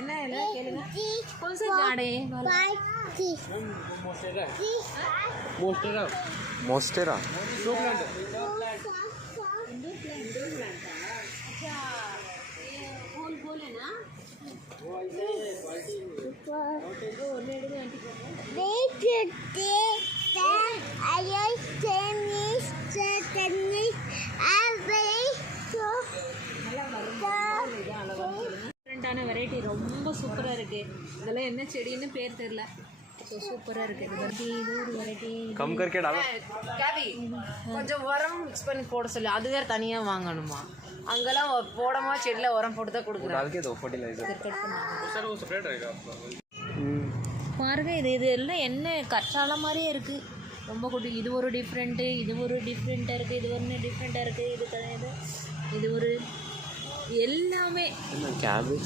என்ன இல்லை கேளுங்க கொஞ்சம் ஜாடே मोस्टेरा டிஃப்ரெண்ட்டான வெரைட்டி ரொம்ப சூப்பராக இருக்குது. இதெல்லாம் என்ன செடின்னு பேர் தெரியல. ஸோ சூப்பராக இருக்குது. இது ஒரு வெரைட்டி कम करके डालो கேவி கொஞ்சம் உரம் மிக்ஸ் பண்ணி போட சொல்லி அது வேறு தனியாக வாங்கணுமா? அங்கெல்லாம் போடமா செடியில் உரம் போட்டு தான் கொடுக்குறாங்க. डाल के दो फर्टिलाइजर सर वो सेपरेट रहेगा பாருங்க இது எல்லாம் என்ன கற்றாழை மாதிரியே இருக்குது. ரொம்ப குட்டி. இது ஒரு டிஃப்ரெண்ட்டு, இது ஒரு டிஃப்ரெண்ட்டாக இருக்குது, இது ஒன்று டிஃப்ரெண்ட்டாக இருக்குது, இது ஒரு எல்லாமே கேபேஜ்